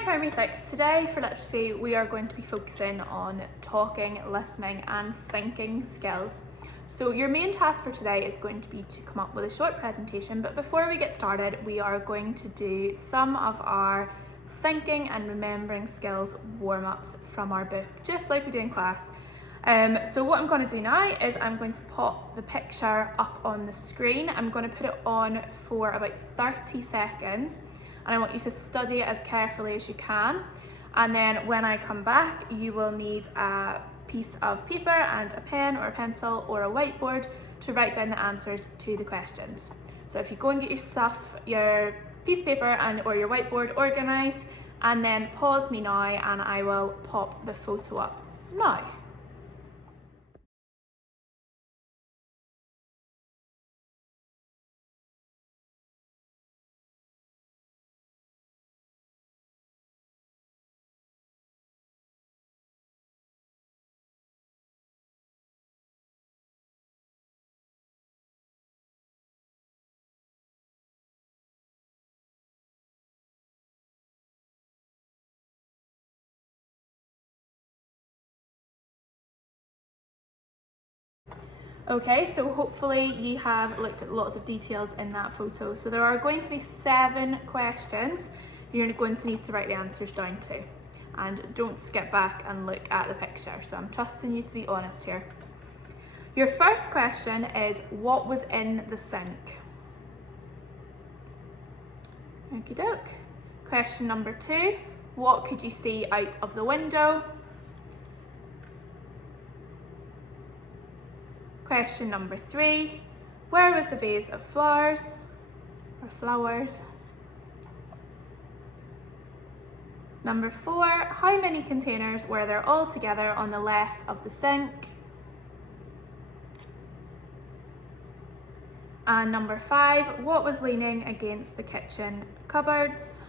Hi Primary 6, today for literacy we are going to be focusing on talking, listening and thinking skills. So your main task for today is going to be to come up with a short presentation, but before we get started we are going to do some of our thinking and remembering skills warm-ups from our book, just like we do in class. So what I'm going to do now is I'm going to pop the picture up on the screen. I'm going to put it on for about 30 seconds. And I want you to study it as carefully as you can. And then when I come back, you will need a piece of paper and a pen or a pencil or a whiteboard to write down the answers to the questions. So if you go and get your stuff, your piece of paper and or your whiteboard organised, and then pause me now and I will pop the photo up now. Okay, so hopefully you have looked at lots of details in that photo. So there are going to be 7 questions you're going to need to write the answers down to. And don't skip back and look at the picture. So I'm trusting you to be honest here. Your first question is, what was in the sink? Okie doke. Question number 2, what could you see out of the window? Question number 3, where was the vase of flowers or flowers? Number 4, how many containers were there all together on the left of the sink? And number 5, what was leaning against the kitchen cupboards?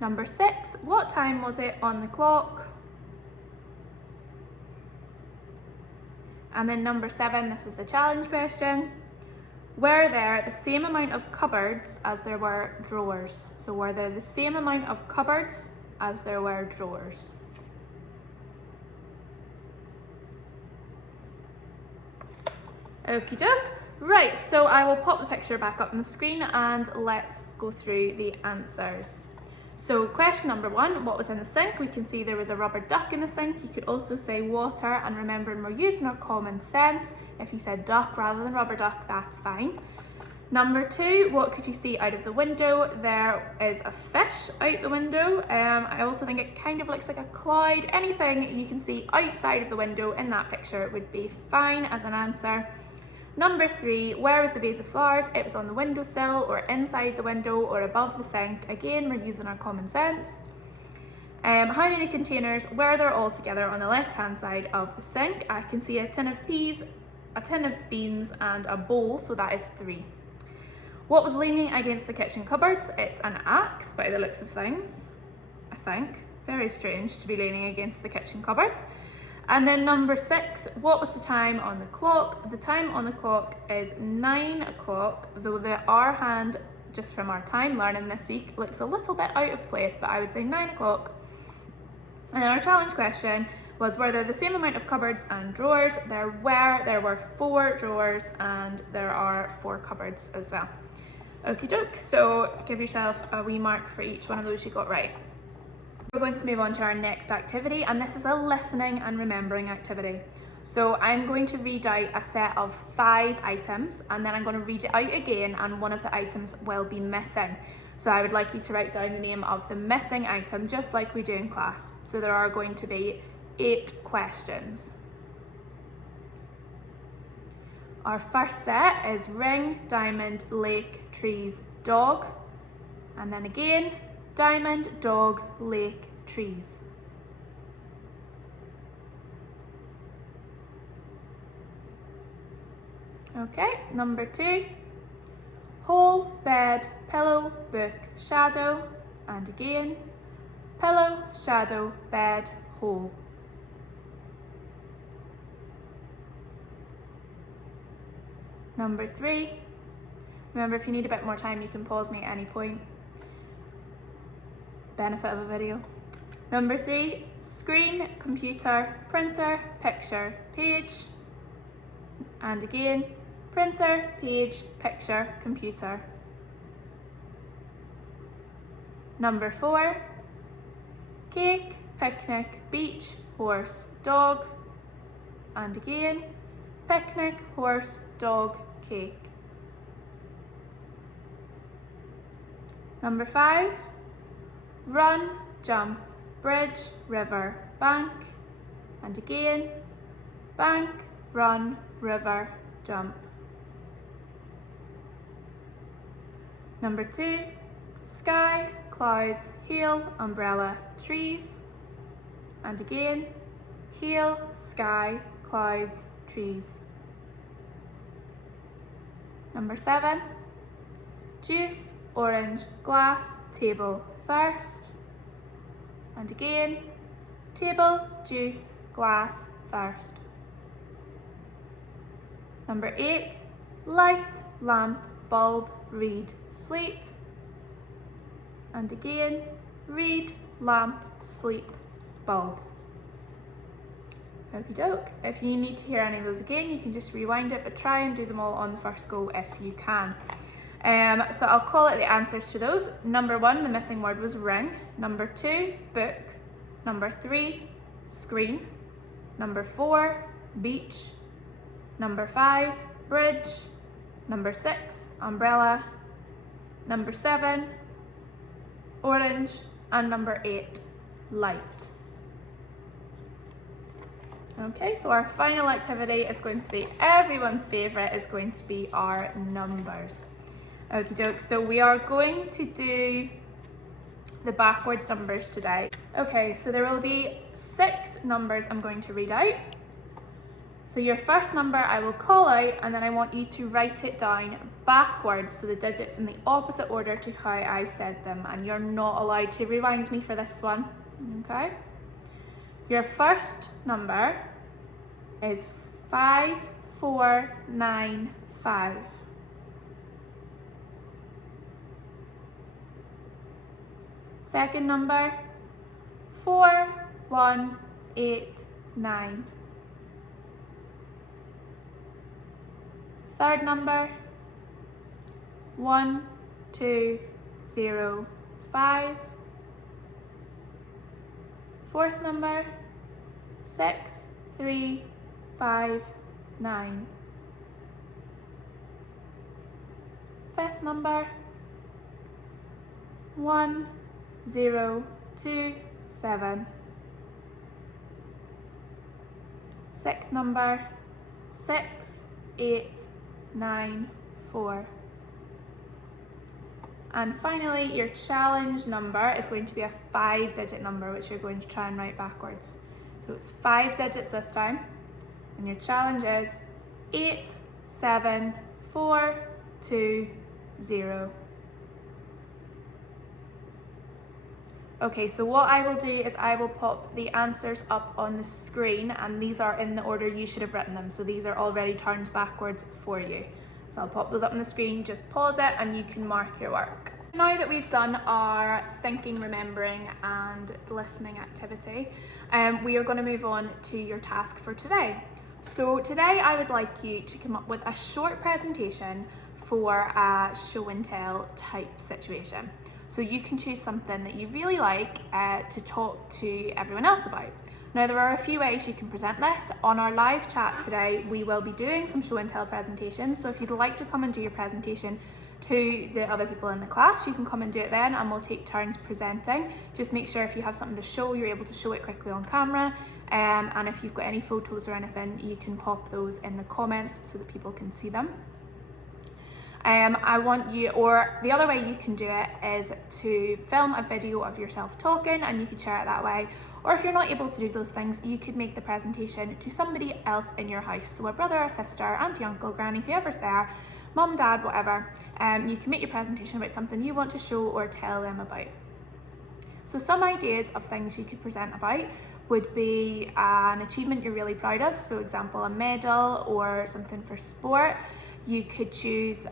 Number 6, what time was it on the clock? And then number 7, this is the challenge question. Were there the same amount of cupboards as there were drawers? So were there the same amount of cupboards as there were drawers? Okie doke. Right, so I will pop the picture back up on the screen and let's go through the answers. So question number 1, what was in the sink? We can see there was a rubber duck in the sink. You could also say water, and remember we're using our common sense. If you said duck rather than rubber duck, that's fine. Number 2, what could you see out of the window? There is a fish out the window. I also think it kind of looks like a cloud. Anything you can see outside of the window in that picture would be fine as an answer. Number 3, where was the vase of flowers? It was on the windowsill or inside the window or above the sink. Again, we're using our common sense. How many containers were there all together on the left-hand side of the sink? I can see a tin of peas, a tin of beans and a bowl, so that is 3. What was leaning against the kitchen cupboards? It's an axe by the looks of things, I think. Very strange to be leaning against the kitchen cupboards. And then number 6, what was the time on the clock? The time on the clock is 9 o'clock, though the hour hand, just from our time learning this week, looks a little bit out of place, but I would say 9 o'clock. And then our challenge question was, were there the same amount of cupboards and drawers? There were 4 drawers and there are 4 cupboards as well. Okie doke, so give yourself a wee mark for each one of those you got right. We're going to move on to our next activity, and this is a listening and remembering activity. So I'm going to read out a set of 5 items, and then I'm going to read it out again, and one of the items will be missing. So I would like you to write down the name of the missing item, just like we do in class. So there are going to be 8 questions. Our first set is ring, diamond, lake, trees, dog, and then again, diamond, dog, lake, trees. Okay, number 2, hole, bed, pillow, book, shadow, and again, pillow, shadow, bed, hole. Number 3, remember if you need a bit more time you can pause me at any point. benefit of a video. Number 3, screen, computer, printer, picture, page. And again, printer, page, picture, computer. Number 4, cake, picnic, beach, horse, dog. And again, picnic, horse, dog, cake. Number 5, run, jump, bridge, river, bank. And again, bank, run, river, jump. Number 2, sky, clouds, hail, umbrella, trees. And again, hail, sky, clouds, trees. Number 7, juice, orange, glass, table, thirst. And again, table, juice, glass, thirst. Number 8, light, lamp, bulb, read, sleep. And again, read, lamp, sleep, bulb. Okie doke. If you need to hear any of those again, you can just rewind it, but try and do them all on the first go if you can. So I'll call it the answers to those. Number 1, the missing word was ring. Number 2, book. Number 3, screen. Number 4, beach. Number 5, bridge. Number 6, umbrella. Number 7, orange. And number 8, light. Okay, so our final activity is going to be, everyone's favourite, is going to be our numbers. Okie doke, so we are going to do the backwards numbers today. Okay, so there will be 6 numbers I'm going to read out. So your first number I will call out, and then I want you to write it down backwards, so the digits in the opposite order to how I said them, and you're not allowed to rewind me for this one, okay? Your first number is 5495. Second number, 4189. Third number, 1205. Fourth number, 6359. Fifth number, 1027. Sixth number, 6894. And finally, your challenge number is going to be a 5-digit number, which you're going to try and write backwards. So it's 5 digits this time, and your challenge is 87420. Okay, so what I will do is I will pop the answers up on the screen, and these are in the order you should have written them. So these are already turned backwards for you. So I'll pop those up on the screen, just pause it and you can mark your work. Now that we've done our thinking, remembering and listening activity, we are going to move on to your task for today. So today I would like you to come up with a short presentation for a show and tell type situation. So you can choose something that you really like to talk to everyone else about. Now there are a few ways you can present this. On our live chat today, we will be doing some show and tell presentations. So if you'd like to come and do your presentation to the other people in the class, you can come and do it then, and we'll take turns presenting. Just make sure if you have something to show, you're able to show it quickly on camera. And if you've got any photos or anything, you can pop those in the comments so that people can see them. I want you, or the other way you can do it is to film a video of yourself talking, and you could share it that way. Or if you're not able to do those things, you could make the presentation to somebody else in your house. So a brother or sister, auntie, uncle, granny, whoever's there, mum, dad, whatever. You can make your presentation about something you want to show or tell them about. So some ideas of things you could present about would be an achievement you're really proud of. So example, a medal or something for sport. You could choose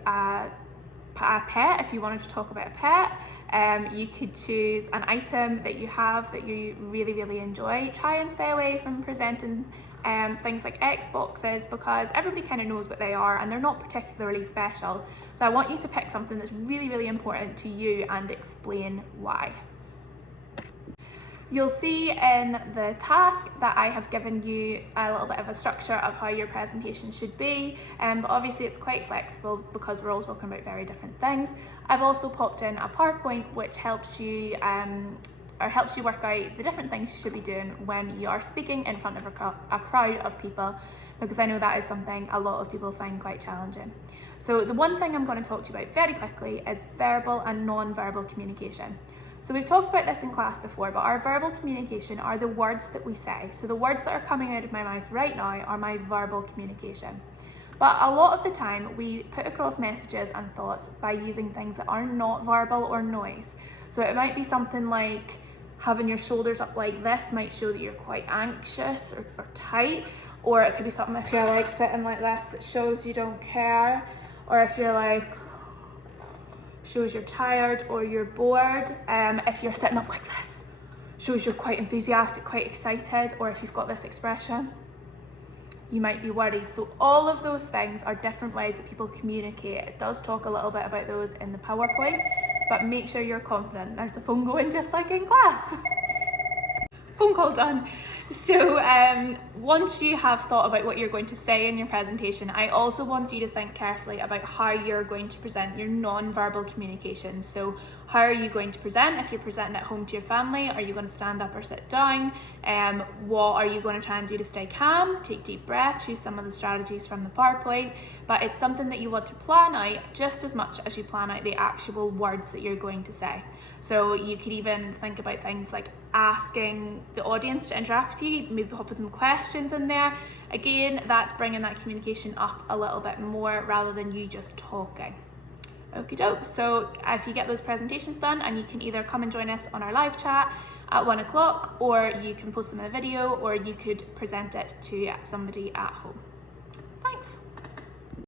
a pet if you wanted to talk about a pet. You could choose an item that you have that you really, really enjoy. Try and stay away from presenting things like Xboxes, because everybody kind of knows what they are and they're not particularly special. So I want you to pick something that's really, really important to you and explain why. You'll see in the task that I have given you a little bit of a structure of how your presentation should be, but obviously it's quite flexible because we're all talking about very different things. I've also popped in a PowerPoint which helps you work out the different things you should be doing when you are speaking in front of a crowd of people, because I know that is something a lot of people find quite challenging. So the one thing I'm going to talk to you about very quickly is verbal and non-verbal communication. So we've talked about this in class before, but our verbal communication are the words that we say. So the words that are coming out of my mouth right now are my verbal communication. But a lot of the time we put across messages and thoughts by using things that are not verbal or noise. So it might be something like having your shoulders up like this might show that you're quite anxious or tight, or it could be something if you're like sitting like this, it shows you don't care, or if you're like, shows you're tired or you're bored. If you're sitting up like this, shows you're quite enthusiastic, quite excited, or if you've got this expression, you might be worried. So all of those things are different ways that people communicate. It does talk a little bit about those in the PowerPoint, but make sure you're confident. There's the phone going just like in class. Phone call done. So once you have thought about what you're going to say in your presentation, I also want you to think carefully about how you're going to present your non-verbal communication. So how are you going to present? If you're presenting at home to your family, are you going to stand up or sit down? What are you going to try and do to stay calm? Take deep breaths, use some of the strategies from the PowerPoint, but it's something that you want to plan out just as much as you plan out the actual words that you're going to say. So you could even think about things like asking the audience to interact with you, maybe popping some questions in there. Again, that's bringing that communication up a little bit more rather than you just talking. Okie doke. So if you get those presentations done, and you can either come and join us on our live chat at 1 o'clock, or you can post them in a video, or you could present it to somebody at home.